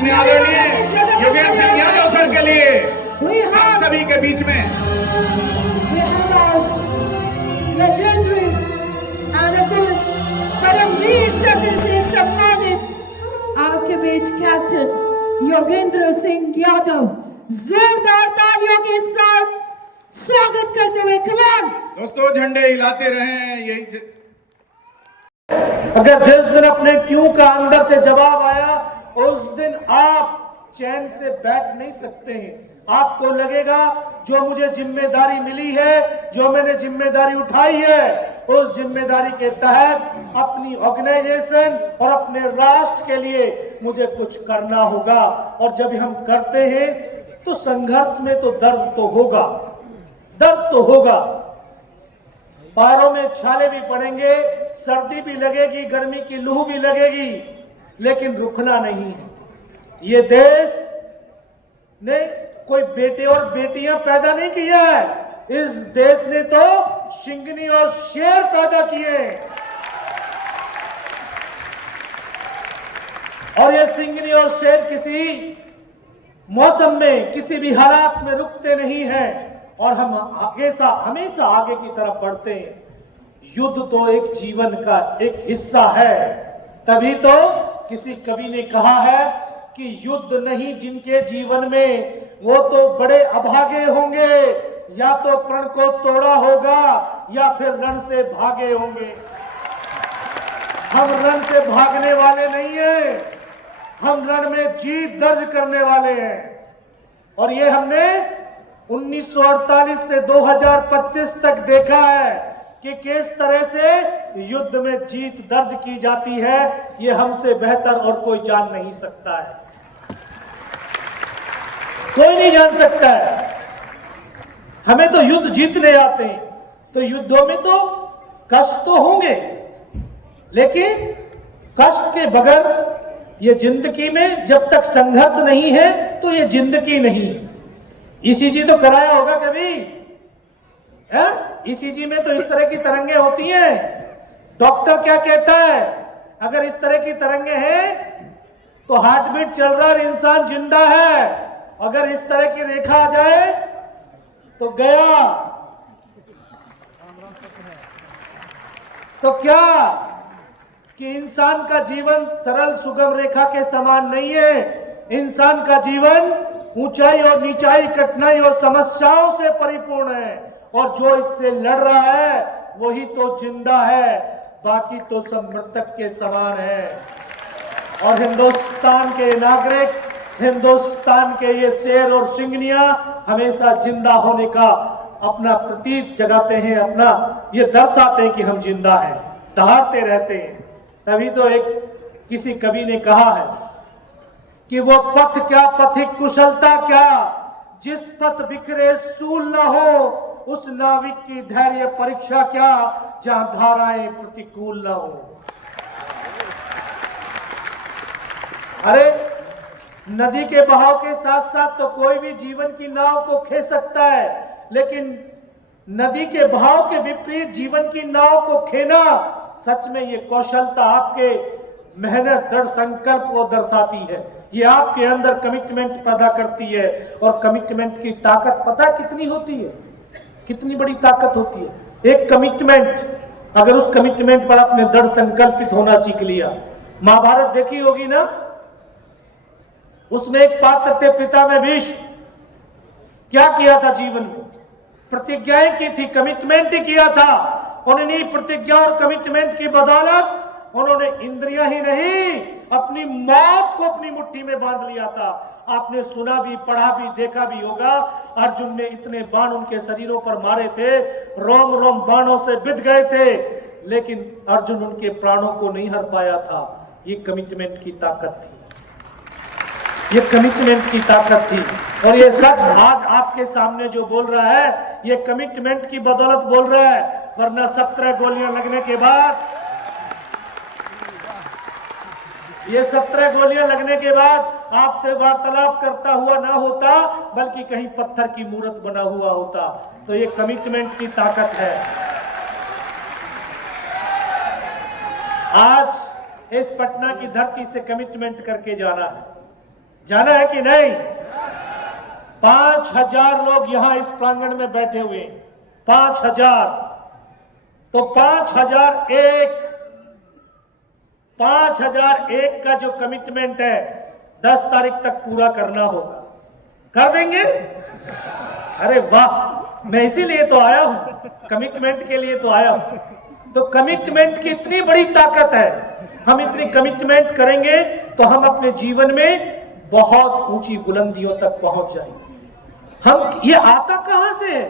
अपने आदरणीय योगेंद्र सिंह यादव सर के लिए आप सभी के बीच में legendary and of course Paramvir चक्र से सम्मानित आपके बीच कैप्टन योगेंद्र सिंह यादव जोरदार तालियों के साथ स्वागत करते हुए कमान। दोस्तों झंडे हिलाते रहें, यही अगर जिस दिन अपने क्यों का अंदर से जवाब आया उस दिन आप चैन से बैठ नहीं सकते हैं। आपको लगेगा जो मुझे जिम्मेदारी मिली है, जो मैंने जिम्मेदारी उठाई है, उस जिम्मेदारी के तहत अपनी ऑर्गेनाइजेशन और अपने राष्ट्र के लिए मुझे कुछ करना होगा। और जब हम करते हैं तो संघर्ष में तो दर्द तो होगा, दर्द तो होगा, पैरों में छाले भी पड़ेंगे, सर्दी भी लगेगी, गर्मी की लू भी लगेगी, लेकिन रुकना नहीं है। ये देश ने कोई बेटे और बेटियां पैदा नहीं किया है, इस देश ने तो शिंगनी और शेर पैदा किए। और ये सिंगनी और शेर किसी मौसम में, किसी भी हालात में रुकते नहीं हैं और हम हमेशा आगे की तरफ बढ़ते हैं। युद्ध तो एक जीवन का एक हिस्सा है, तभी तो किसी कवि ने कहा है कि युद्ध नहीं जिनके जीवन में वो तो बड़े अभागे होंगे, या तो प्रण को तोड़ा होगा या फिर रण से भागे होंगे। हम रण से भागने वाले नहीं हैं, हम रण में जीत दर्ज करने वाले हैं। और ये हमने 1948 से 2025 तक देखा है कि किस तरह से युद्ध में जीत दर्ज की जाती है। ये हमसे बेहतर और कोई जान नहीं सकता है, कोई नहीं जान सकता है। हमें तो युद्ध जीतने आते हैं, तो युद्धों में तो कष्ट तो होंगे, लेकिन कष्ट के बगैर ये जिंदगी में जब तक संघर्ष नहीं है तो ये जिंदगी नहीं है। ईसीजी तो कराया होगा कभी है? ईसीजी में तो इस तरह की तरंगे होती हैं। डॉक्टर क्या कहता है, अगर इस तरह की तरंगे हैं तो हार्ट बीट चल रहा है, इंसान जिंदा है। अगर इस तरह की रेखा आ जाए तो गया। तो क्या कि इंसान का जीवन सरल सुगम रेखा के समान नहीं है। इंसान का जीवन ऊंचाई और नीचाई, कठिनाई और समस्याओं से परिपूर्ण है, और जो इससे लड़ रहा है वही तो जिंदा है, बाकी तो सब मृतक के समान है। और हिंदुस्तान के नागरिक, हिंदुस्तान के ये शेर और सिंगनिया हमेशा जिंदा होने का अपना प्रतीक जगाते हैं, अपना ये दर्शाते हैं कि हम जिंदा हैं, दहाड़ते रहते हैं। तभी तो एक किसी कवि ने कहा है कि वो पथ क्या, पथिक कुशलता क्या, जिस पथ बिखरे सूल न हो, उस नाविक की धैर्य परीक्षा क्या, जहां धाराएं प्रतिकूल न हो। अरे नदी के बहाव के साथ साथ तो कोई भी जीवन की नाव को खे सकता है, लेकिन नदी के बहाव के विपरीत जीवन की नाव को खेना, सच में ये कौशलता आपके मेहनत, दृढ़ संकल्प को दर्शाती है। ये आपके अंदर कमिटमेंट पैदा करती है, और कमिटमेंट की ताकत पता कितनी होती है, कितनी बड़ी ताकत होती है। एक कमिटमेंट, अगर उस कमिटमेंट पर आपने दृढ़ संकल्पित होना सीख लिया। महाभारत देखी होगी ना, उसमें एक पात्र थे पिता में भीष्म। क्या किया था जीवन में, प्रतिज्ञाएं की थी, कमिटमेंट ही किया था। उन्होंने प्रतिज्ञा और कमिटमेंट की बदौलत उन्होंने इंद्रियां ही नहीं, अपनी मौत को अपनी मुट्ठी में बांध लिया था। आपने सुना भी, पढ़ा भी, देखा भी होगा, अर्जुन ने इतने बाण उनके शरीरों पर मारे थे, रोम रोम बाणों से बिध गए थे, लेकिन अर्जुन उनके प्राणों को नहीं हर पाया था। ये कमिटमेंट की ताकत थी, ये कमिटमेंट की ताकत थी। और ये शख्स आज आपके सामने जो बोल रहा है, ये कमिटमेंट की बदौलत बोल रहा है, वरना 17 गोलियां लगने के बाद, ये 17 गोलियां लगने के बाद आपसे वार्तालाप करता हुआ ना होता, बल्कि कहीं पत्थर की मूर्त बना हुआ होता। तो ये कमिटमेंट की ताकत है। आज इस पटना की धरती से कमिटमेंट करके जाना है। जाना है कि नहीं? 5,000 लोग यहां इस प्रांगण में बैठे हुए हैं, 5,000। तो 5,001 का जो कमिटमेंट है 10 तारीख तक पूरा करना होगा। कर देंगे? अरे वाह, मैं इसीलिए तो आया हूं, कमिटमेंट के लिए तो आया हूं। तो कमिटमेंट की इतनी बड़ी ताकत है, हम इतनी कमिटमेंट करेंगे तो हम अपने जीवन में बहुत ऊंची बुलंदियों तक पहुंच जाएंगे। हम ये आता कहां से है?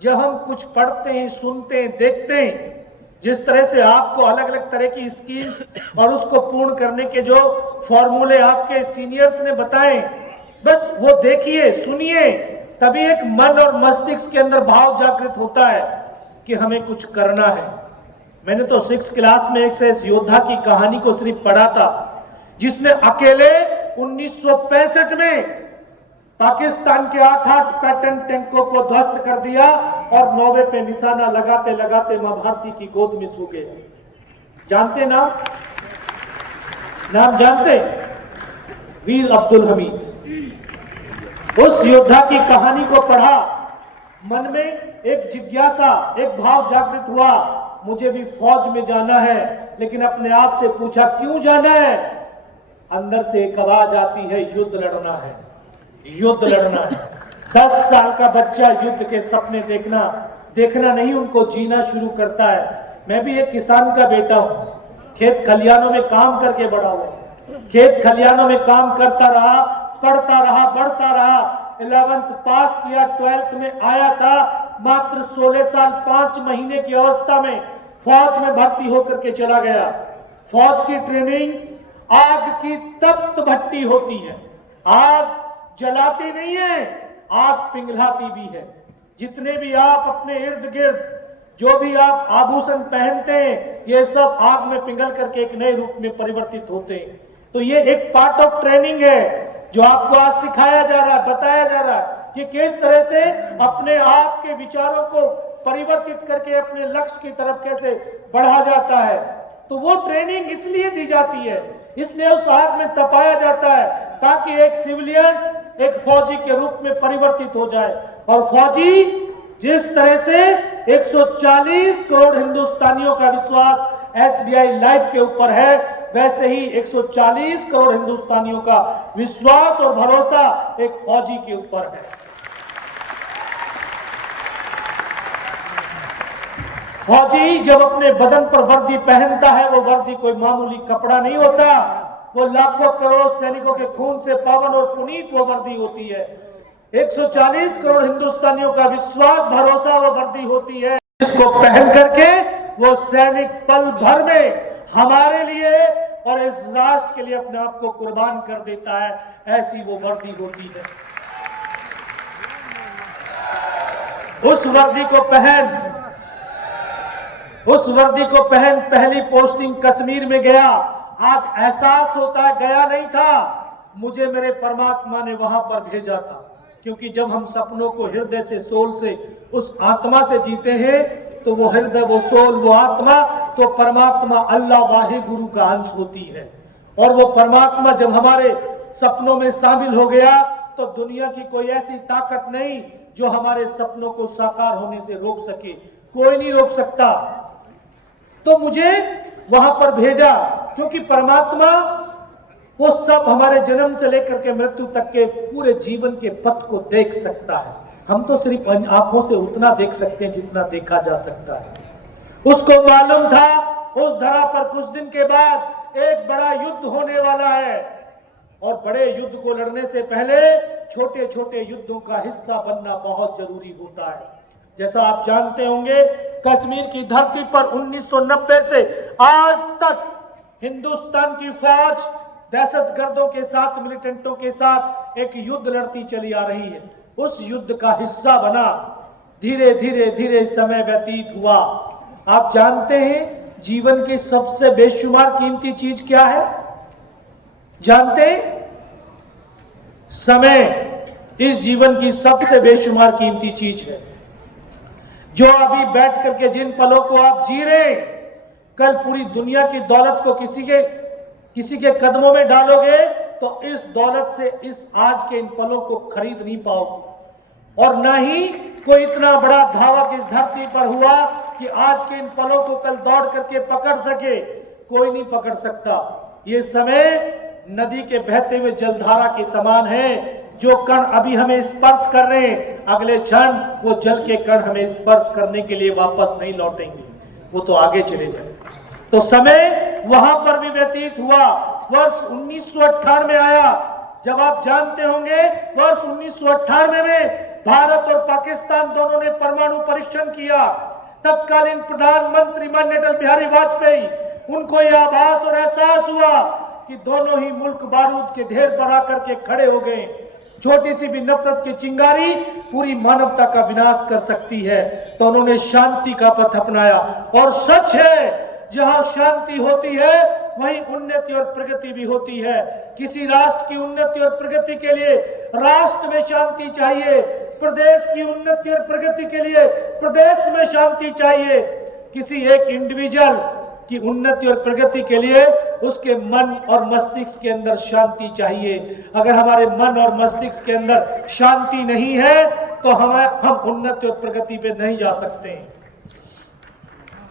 जब हम कुछ पढ़ते हैं, सुनते हैं, देखते हैं, जिस तरह से आपको अलग अलग तरह की स्कीम्स और उसको पूर्ण करने के जो फॉर्मूले आपके सीनियर्स ने बताए, बस वो देखिए, सुनिए, तभी एक मन और मस्तिष्क के अंदर भाव जागृत होता है कि हमें कुछ करना है। मैंने तो 6th क्लास में एक ऐसे योद्धा की कहानी को सिर्फ पढ़ा था जिसने अकेले 1965 में पाकिस्तान के 8 पैटर्न टैंकों को ध्वस्त कर दिया और 90 पे निशाना लगाते लगाते मां भारती की गोद में सो गए। जानते नाम जानते? वीर अब्दुल हमीद। उस योद्धा की कहानी को पढ़ा, मन में एक जिज्ञासा, एक भाव जागृत हुआ, मुझे भी फौज में जाना है। लेकिन अपने आप से पूछा, क्यों जाना है? अंदर से एक आवाज आती है, युद्ध लड़ना है, युद्ध लड़ना है। 10 साल का बच्चा युद्ध के सपने देखना नहीं, उनको जीना शुरू करता है। मैं भी एक किसान का बेटा हूं, खेत खलियानों में काम करके बड़ा हुआ, खेत खलियानों में काम करता रहा, पढ़ता रहा, बढ़ता रहा, 11th पास किया, 12th में आया था, मात्र 16 साल 5 महीने की अवस्था में फौज में भर्ती होकर के चला गया। फौज की ट्रेनिंग आग की तप्त भट्टी होती है, आग जलाती नहीं है, आग पिघलाती भी है। जितने भी आप अपने इर्द गिर्द जो भी आप आभूषण पहनते हैं, ये सब आग में पिघल करके एक नए रूप में परिवर्तित होते हैं। तो ये एक पार्ट ऑफ ट्रेनिंग है जो आपको आज सिखाया जा रहा है, बताया जा रहा है कि किस तरह से अपने आप के विचारों को परिवर्तित करके अपने लक्ष्य की तरफ कैसे बढ़ा जाता है। तो वो ट्रेनिंग इसलिए दी जाती है, इसलिए उस आग में तपाया जाता है ताकि एक सिविलियन एक फौजी के रूप में परिवर्तित हो जाए। और फौजी जिस तरह से 140 करोड़ हिंदुस्तानियों का विश्वास SBI लाइफ के ऊपर है, वैसे ही 140 करोड़ हिंदुस्तानियों का विश्वास और भरोसा एक फौजी के ऊपर है। फौजी जब अपने बदन पर वर्दी पहनता है, वो वर्दी कोई मामूली कपड़ा नहीं होता, वो लाखों करोड़ों सैनिकों के खून से पावन और पुनीत वो वर्दी होती है। 140 करोड़ हिंदुस्तानियों का विश्वास, भरोसा वो वर्दी होती है। इसको पहन करके वो सैनिक पल भर में हमारे लिए और इस राष्ट्र के लिए अपने आप को कुर्बान कर देता है, ऐसी वो वर्दी होती है। उस वर्दी को पहन पहली पोस्टिंग कश्मीर में गया। आज एहसास होता है, गया नहीं था, मुझे मेरे परमात्मा ने वहां पर भेजा था। क्योंकि जब हम सपनों को हृदय से, सोल से, उस आत्मा से जीते हैं, तो वो हृदय, वो सोल, वो आत्मा तो परमात्मा अल्लाह वाहे गुरु का अंश होती है। और वो परमात्मा जब हमारे सपनों में शामिल हो गया तो दुनिया की कोई ऐसी ताकत नहीं जो हमारे सपनों को साकार होने से रोक सके, कोई नहीं रोक सकता। तो मुझे वहां पर भेजा क्योंकि परमात्मा वो सब हमारे जन्म से लेकर के मृत्यु तक के पूरे जीवन के पथ को देख सकता है। हम तो सिर्फ आंखों से उतना देख सकते हैं जितना देखा जा सकता है। उसको मालूम था उस धरा पर कुछ दिन के बाद एक बड़ा युद्ध होने वाला है, और बड़े युद्ध को लड़ने से पहले छोटे छोटे युद्धों का हिस्सा बनना बहुत जरूरी होता है। जैसा आप जानते होंगे, कश्मीर की धरती पर 1990 से आज तक हिंदुस्तान की फौज दहशतगर्दों के साथ, मिलिटेंटों के साथ एक युद्ध लड़ती चली आ रही है। उस युद्ध का हिस्सा बना, धीरे धीरे धीरे समय व्यतीत हुआ। आप जानते हैं जीवन की सबसे बेशुमार कीमती चीज क्या है? जानते हैं? समय इस जीवन की सबसे बेशुमार कीमती चीज है। जो अभी बैठ करके जिन पलों को आप जी रहे, कल पूरी दुनिया की दौलत को किसी के कदमों में डालोगे तो इस दौलत से इस आज के इन पलों को खरीद नहीं पाओगे। और ना ही कोई इतना बड़ा धावक इस धरती पर हुआ कि आज के इन पलों को कल दौड़ करके पकड़ सके, कोई नहीं पकड़ सकता। ये समय नदी के बहते हुए जलधारा के समान है। जो कण अभी हमें स्पर्श कर रहे हैं, अगले क्षण वो जल के कण हमें स्पर्श करने के लिए वापस नहीं लौटेंगे, वो तो आगे चले जाए। तो समय वहां पर भी व्यतीत हुआ। वर्ष 1998 आया। जब आप जानते होंगे वर्ष 1998 में भारत और पाकिस्तान दोनों ने परमाणु परीक्षण किया। तत्कालीन प्रधानमंत्री माननीय अटल बिहारी वाजपेयी, उनको यह आभास और एहसास हुआ कि दोनों ही मुल्क बारूद के ढेर पर आकर के खड़े हो गए। छोटी सी भी नफरत की चिंगारी पूरी मानवता का विनाश कर सकती है। तो उन्होंने शांति का पथ अपनाया। और सच है, जहां शांति होती है वहीं उन्नति और प्रगति भी होती है। किसी राष्ट्र की उन्नति और प्रगति के लिए राष्ट्र में शांति चाहिए, प्रदेश की उन्नति और प्रगति के लिए प्रदेश में शांति चाहिए। किसी एक इंडिविजुअल की उन्नति और प्रगति के लिए उसके मन और मस्तिष्क के अंदर शांति चाहिए। अगर हमारे मन और मस्तिष्क के अंदर शांति नहीं है तो हम उन्नति और प्रगति पे नहीं जा सकते।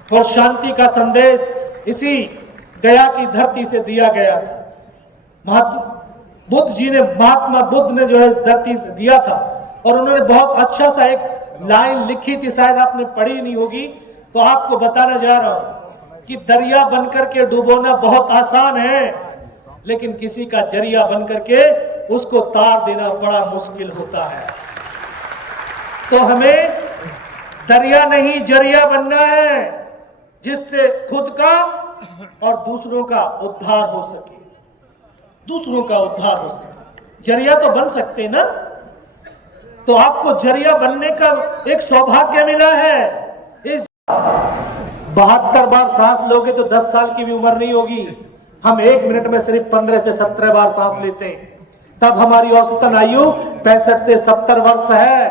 और शांति का संदेश इसी गया की धरती से दिया गया था। महात्मा बुद्ध ने जो है इस धरती से दिया था। और उन्होंने बहुत अच्छा सा एक लाइन लिखी थी, शायद आपने पढ़ी नहीं होगी, तो आपको बताना जा रहा हूं कि दरिया बनकर के डुबोना बहुत आसान है, लेकिन किसी का जरिया बनकर के उसको तार देना बड़ा मुश्किल होता है। तो हमें दरिया नहीं जरिया बनना है, जिससे खुद का और दूसरों का उद्धार हो सके, दूसरों का उद्धार हो सके। जरिया तो बन सकते ना, तो आपको जरिया बनने का एक सौभाग्य मिला है। इस 72 बार सांस लोगे तो 10 साल की भी उम्र नहीं होगी। हम 1 मिनट में सिर्फ 15 से 17 बार सांस लेते हैं, तब हमारी औसतन आयु 65 से 70 वर्ष है।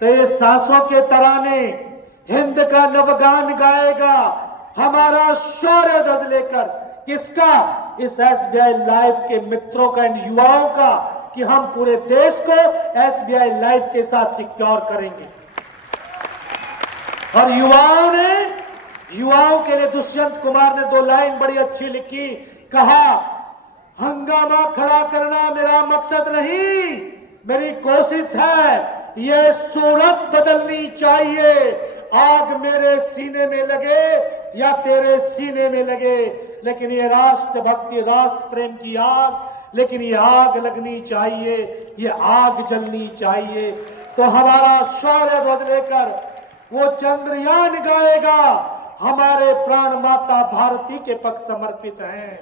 तो ये सांसों के तराने हिंद का नवगान गाएगा हमारा शौर्य ध्वज लेकर। किसका? इस SBI लाइव के मित्रों का, इन युवाओं का, कि हम पूरे देश को SBI लाइव के साथ सिक्योर करेंगे। और युवाओं के लिए दुष्यंत कुमार ने 2 लाइन बड़ी अच्छी लिखी। कहा, हंगामा खड़ा करना मेरा मकसद नहीं, मेरी कोशिश है ये सूरत बदलनी चाहिए। आग मेरे सीने में लगे या तेरे सीने में लगे, लेकिन ये राष्ट्र भक्ति, राष्ट्र प्रेम की आग, लेकिन ये आग लगनी चाहिए, ये आग जलनी चाहिए। तो हमारा शौर्य ध्वज लेकर वो चंद्रयान गाएगा। हमारे प्राण माता भारती के पक्ष समर्पित हैं।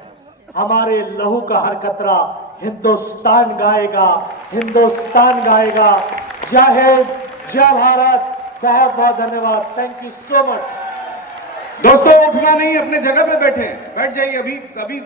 हमारे लहू का हर कतरा हिंदुस्तान गाएगा, हिंदुस्तान गाएगा। जय हिंद, जय भारत। बहुत बहुत धन्यवाद। Thank you so much. दोस्तों, उठना नहीं, अपने जगह पे बैठ जाइए। अभी